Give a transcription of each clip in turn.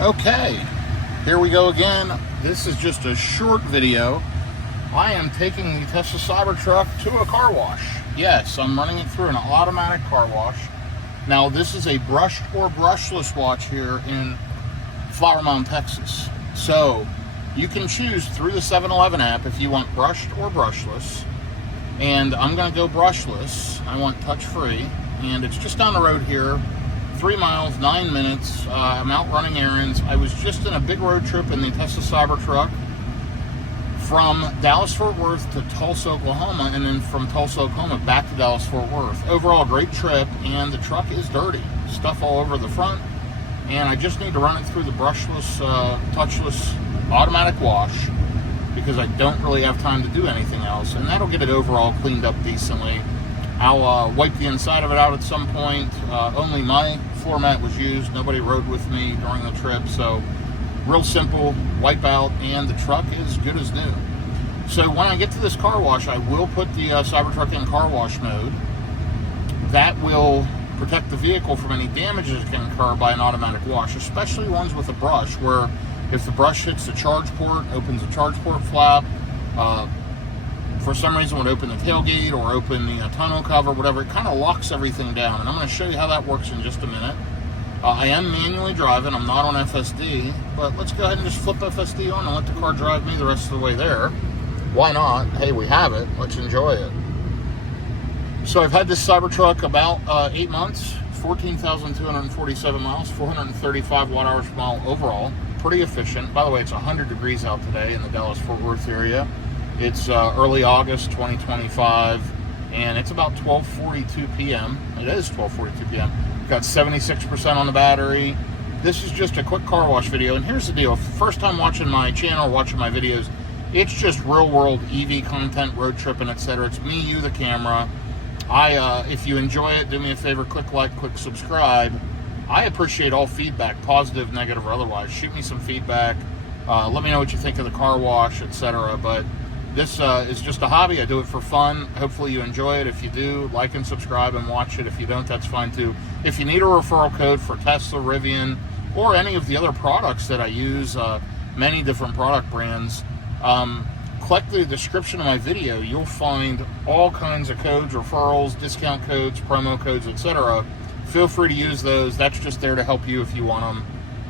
Okay, here we go again. This is just a short video. I am taking the Tesla Cybertruck to a car wash. Yes, I'm running it through an automatic car wash. Now, this is a brushed or brushless wash here in Flower Mound, Texas. So, you can choose through the 7-Eleven app if you want brushed or brushless. And I'm going to go brushless. I want touch-free. And it's just down the road here. 3 miles, 9 minutes. I'm out running errands. I was just in a big road trip in the Tesla Cybertruck from Dallas-Fort Worth to Tulsa, Oklahoma, and then from Tulsa, Oklahoma back to Dallas-Fort Worth. Overall, great trip, and the truck is dirty. Stuff all over the front, and I just need to run it through the brushless, touchless automatic wash because I don't really have time to do anything else, and that'll get it overall cleaned up decently. I'll wipe the inside of it out at some point. Only my floor mat was used. Nobody rode with me during the trip, so real simple, wipe out, and the truck is good as new. So when I get to this car wash, I will put the Cybertruck in car wash mode. That will protect the vehicle from any damages that can occur by an automatic wash, especially ones with a brush, where if the brush hits the charge port, opens the charge port flap, for some reason would open the tailgate or open the tonneau cover, whatever, it kind of locks everything down. And I'm going to show you how that works in just a minute. I am manually driving, I'm not on FSD, but let's go ahead and just flip FSD on and let the car drive me the rest of the way there. Why not? Hey, we have it, let's enjoy it. So I've had this Cybertruck about 8 months, 14,247 miles, 435 watt-hours per mile overall. Pretty efficient. By the way, it's 100 degrees out today in the Dallas-Fort Worth area. It's early August 2025, and it's about 12:42 p.m. It is 12:42 p.m. Got 76% on the battery. This is just a quick car wash video, and here's the deal. First time watching my channel, watching my videos, it's just real-world EV content, road tripping, etc. It's me, you, the camera. If you enjoy it, do me a favor, click like, click subscribe. I appreciate all feedback, positive, negative, or otherwise. Shoot me some feedback. Let me know what you think of the car wash, etc. But this is just a hobby. I do it for fun. Hopefully you enjoy it. If you do, like and subscribe and watch it. If you don't, that's fine too. If you need a referral code for Tesla, Rivian, or any of the other products that I use, many different product brands, click the description of my video. You'll find all kinds of codes, referrals, discount codes, promo codes, etc. Feel free to use those. That's just there to help you if you want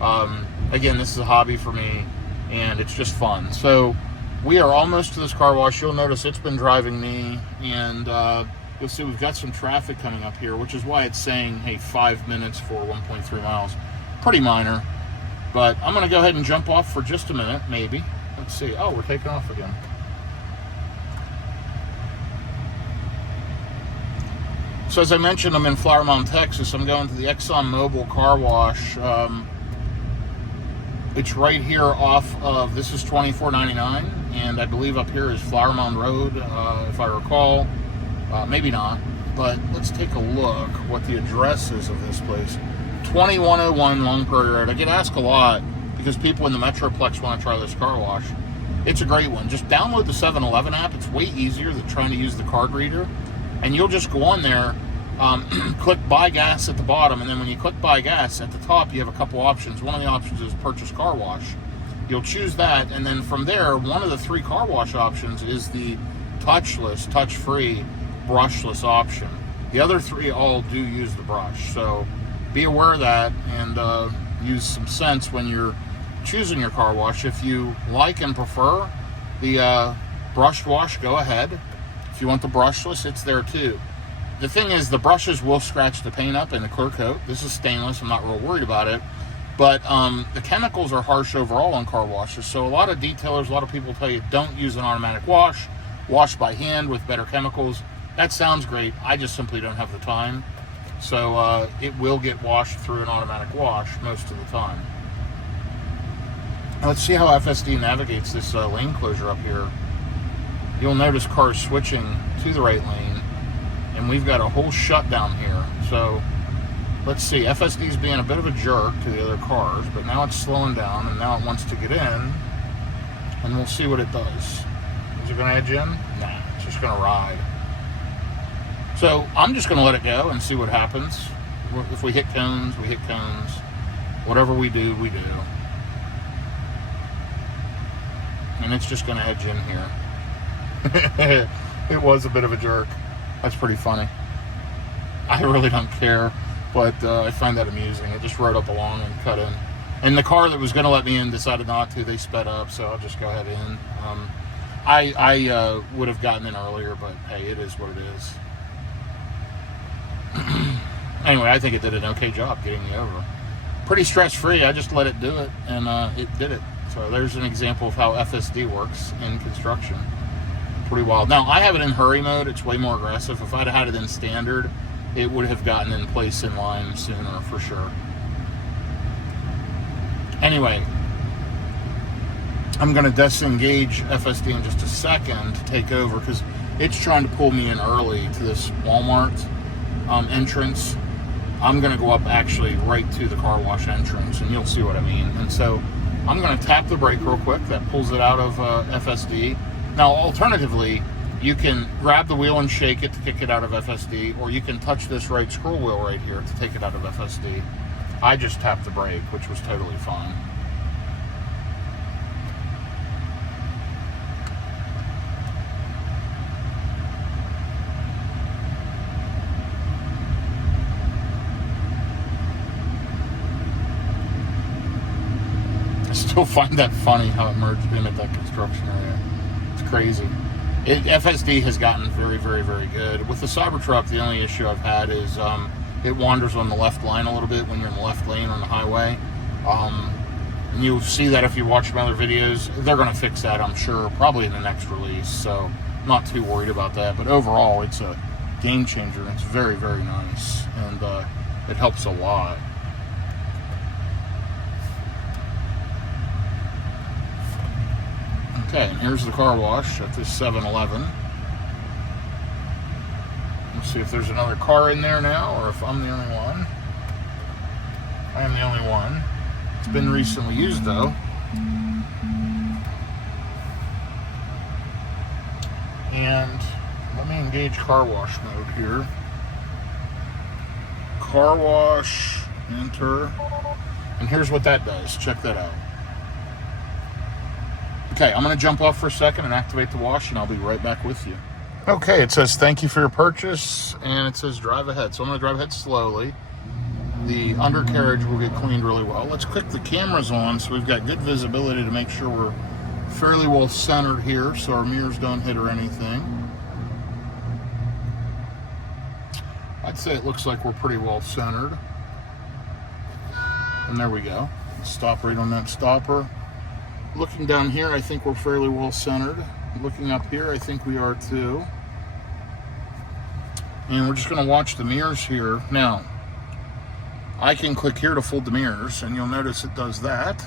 them. Again, this is a hobby for me, and it's just fun. So we are almost to this car wash. You'll notice it's been driving me, and you'll see we've got some traffic coming up here, which is why it's saying, hey, 5 minutes for 1.3 miles. Pretty minor, but I'm going to go ahead and jump off for just a minute, maybe. Let's see. Oh, we're taking off again. So as I mentioned, I'm in Flower Mound, Texas. I'm going to the ExxonMobil car wash. It's right here off of, this is $24.99, and I believe up here is Flower Mound Road, if I recall. Maybe not, but let's take a look what the address is of this place. 2101 Long Prairie Road. I get asked a lot because people in the Metroplex want to try this car wash. It's a great one. Just download the 7-Eleven app. It's way easier than trying to use the card reader. And you'll just go on there, click buy gas at the bottom, and then when you click buy gas at the top, you have a couple options. One of the options is purchase car wash. You'll choose that, and then from there, one of the 3 car wash options is the touchless, touch-free, brushless option. The other 3 all do use the brush, so be aware of that and use some sense when you're choosing your car wash. If you like and prefer the brushed wash, go ahead. If you want the brushless, it's there too. The thing is, the brushes will scratch the paint up in the clear coat. This is stainless. I'm not real worried about it. But the chemicals are harsh overall on car washes. So a lot of detailers, a lot of people tell you, don't use an automatic wash. Wash by hand with better chemicals. That sounds great. I just simply don't have the time. So it will get washed through an automatic wash most of the time. Now let's see how FSD navigates this lane closure up here. You'll notice cars switching to the right lane, and we've got a whole shutdown here. So let's see, FSD's being a bit of a jerk to the other cars, but now it's slowing down, and now it wants to get in, and we'll see what it does. Is it going to edge in? Nah, it's just going to ride. So I'm just going to let it go and see what happens. If we hit cones, we hit cones. Whatever we do, we do. And it's just going to edge in here. It was a bit of a jerk. That's pretty funny. I really don't care, but I find that amusing. It just rode up along and cut in. And the car that was going to let me in decided not to. They sped up, so I'll just go ahead in. I would have gotten in earlier, but hey, it is what it is. Anyway, I think it did an okay job getting me over. Pretty stress-free. I just let it do it, and it did it. So there's an example of how FSD works in construction. Pretty wild. Now, I have it in hurry mode. It's way more aggressive. If I'd had it in standard, it would have gotten in place in line sooner, for sure. Anyway, I'm going to disengage FSD in just a second to take over because it's trying to pull me in early to this Walmart entrance. I'm going to go up actually right to the car wash entrance, and you'll see what I mean. And so I'm going to tap the brake real quick. That pulls it out of FSD. Now, alternatively, you can grab the wheel and shake it to kick it out of FSD, or you can touch this right scroll wheel right here to take it out of FSD. I just tapped the brake, which was totally fine. I still find that funny how it merged in at that construction area. It's crazy. FSD has gotten very, very, very good. With the Cybertruck, the only issue I've had is it wanders on the left line a little bit when you're in the left lane on the highway. And you'll see that if you watch my other videos. They're going to fix that, I'm sure, probably in the next release. So I'm not too worried about that. But overall, it's a game changer. It's very, very nice. And it helps a lot. Okay, and here's the car wash at this 7-Eleven. Let's see if there's another car in there now, or if I'm the only one. I am the only one. It's been recently used, though. And let me engage car wash mode here. Car wash, enter. And here's what that does. Check that out. Okay, I'm going to jump off for a second and activate the wash, and I'll be right back with you. Okay, it says thank you for your purchase, and it says drive ahead. So I'm going to drive ahead slowly. The undercarriage will get cleaned really well. Let's click the cameras on so we've got good visibility to make sure we're fairly well centered here so our mirrors don't hit or anything. I'd say it looks like we're pretty well centered. And there we go. Stop right on that stopper. Looking down here, I think we're fairly well centered. Looking up here, I think we are too. And we're just going to watch the mirrors here. Now, I can click here to fold the mirrors, and you'll notice it does that.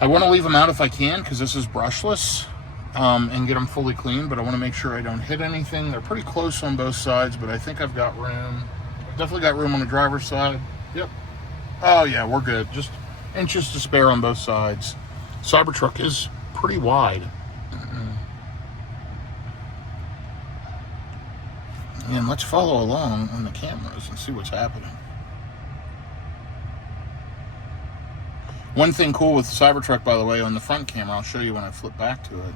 I want to leave them out if I can, because this is brushless, and get them fully clean, but I want to make sure I don't hit anything. They're pretty close on both sides, but I think I've got room. Definitely got room on the driver's side. Yep. Oh yeah, we're good. Just inches to spare on both sides. Cybertruck is pretty wide. And let's follow along on the cameras and see what's happening. One thing cool with the Cybertruck, by the way, on the front camera, I'll show you when I flip back to it.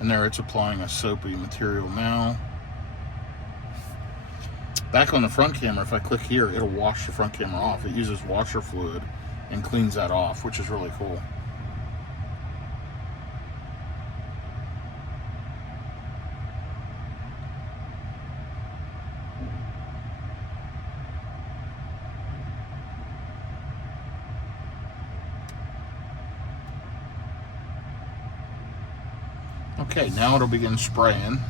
And there it's applying a soapy material now. Back on the front camera, if I click here, it'll wash the front camera off. It uses washer fluid and cleans that off, which is really cool. Okay, now it'll begin spraying.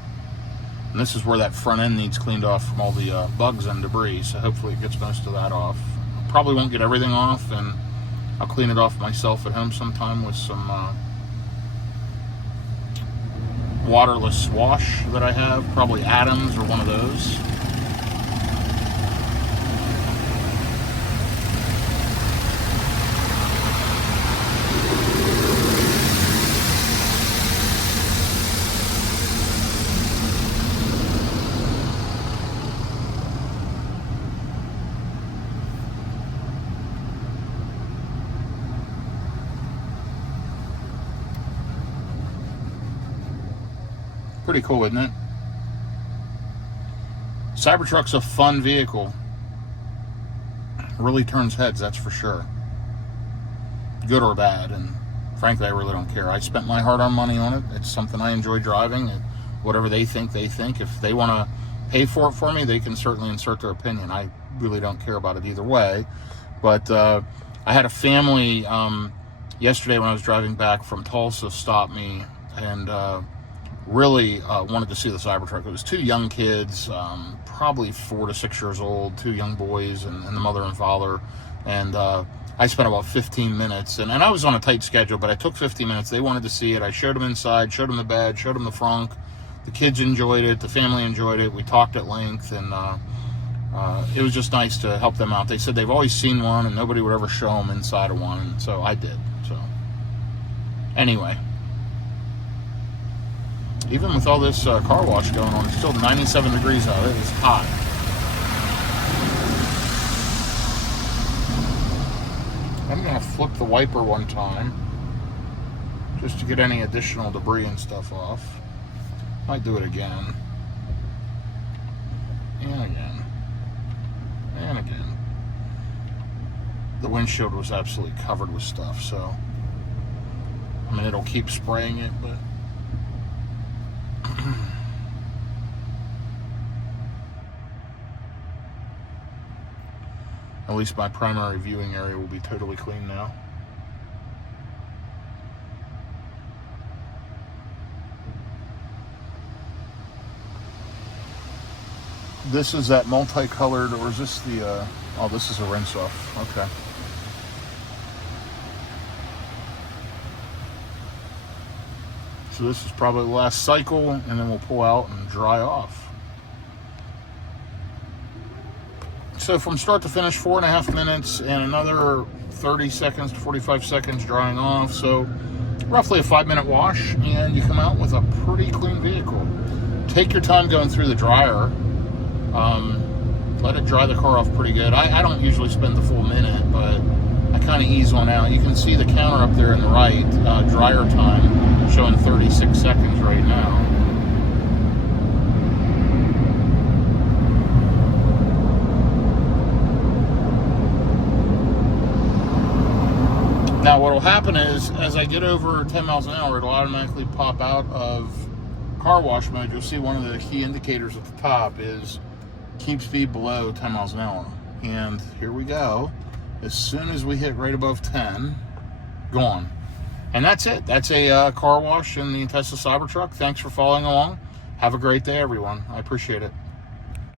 And this is where that front end needs cleaned off from all the bugs and debris, so hopefully it gets most of that off. Probably won't get everything off, and I'll clean it off myself at home sometime with some waterless wash that I have, probably Adams or one of those. Pretty cool, isn't it? Cybertruck's a fun vehicle. Really turns heads, that's for sure. Good or bad, and frankly, I really don't care. I spent my hard-earned money on it. It's something I enjoy driving. Whatever they think, they think. If they want to pay for it for me, they can certainly insert their opinion. I really don't care about it either way. But I had a family yesterday when I was driving back from Tulsa stop me and really wanted to see the Cybertruck. It was two young kids, probably 4 to 6 years old, two young boys and the mother and father. And I spent about 15 minutes, and I was on a tight schedule, but I took 15 minutes. They wanted to see it. I showed them inside, showed them the bed, showed them the frunk. The kids enjoyed it. The family enjoyed it. We talked at length, and it was just nice to help them out. They said they've always seen one, and nobody would ever show them inside of one, and so I did. So anyway, even with all this car wash going on, it's still 97 degrees out. It is hot. I'm going to flip the wiper one time just to get any additional debris and stuff off. Might do it again. And again. And again. The windshield was absolutely covered with stuff, so I mean, it'll keep spraying it, but at least my primary viewing area will be totally clean now. This is that multicolored, or is this the, oh, this is a rinse off. Okay. So this is probably the last cycle, and then we'll pull out and dry off. So from start to finish, 4.5 minutes and another 30 seconds to 45 seconds drying off. So roughly a 5-minute wash, and you come out with a pretty clean vehicle. Take your time going through the dryer. Let it dry the car off pretty good. I don't usually spend the full minute, but I kind of ease on out. You can see the counter up there on the right, dryer time, showing 36 seconds right now. Now what will happen is, as I get over 10 miles an hour, it'll automatically pop out of car wash mode. You'll see one of the key indicators at the top is keep speed below 10 miles an hour. And here we go. As soon as we hit right above 10, gone. And that's it. That's a car wash in the Tesla Cybertruck. Thanks for following along. Have a great day, everyone. I appreciate it.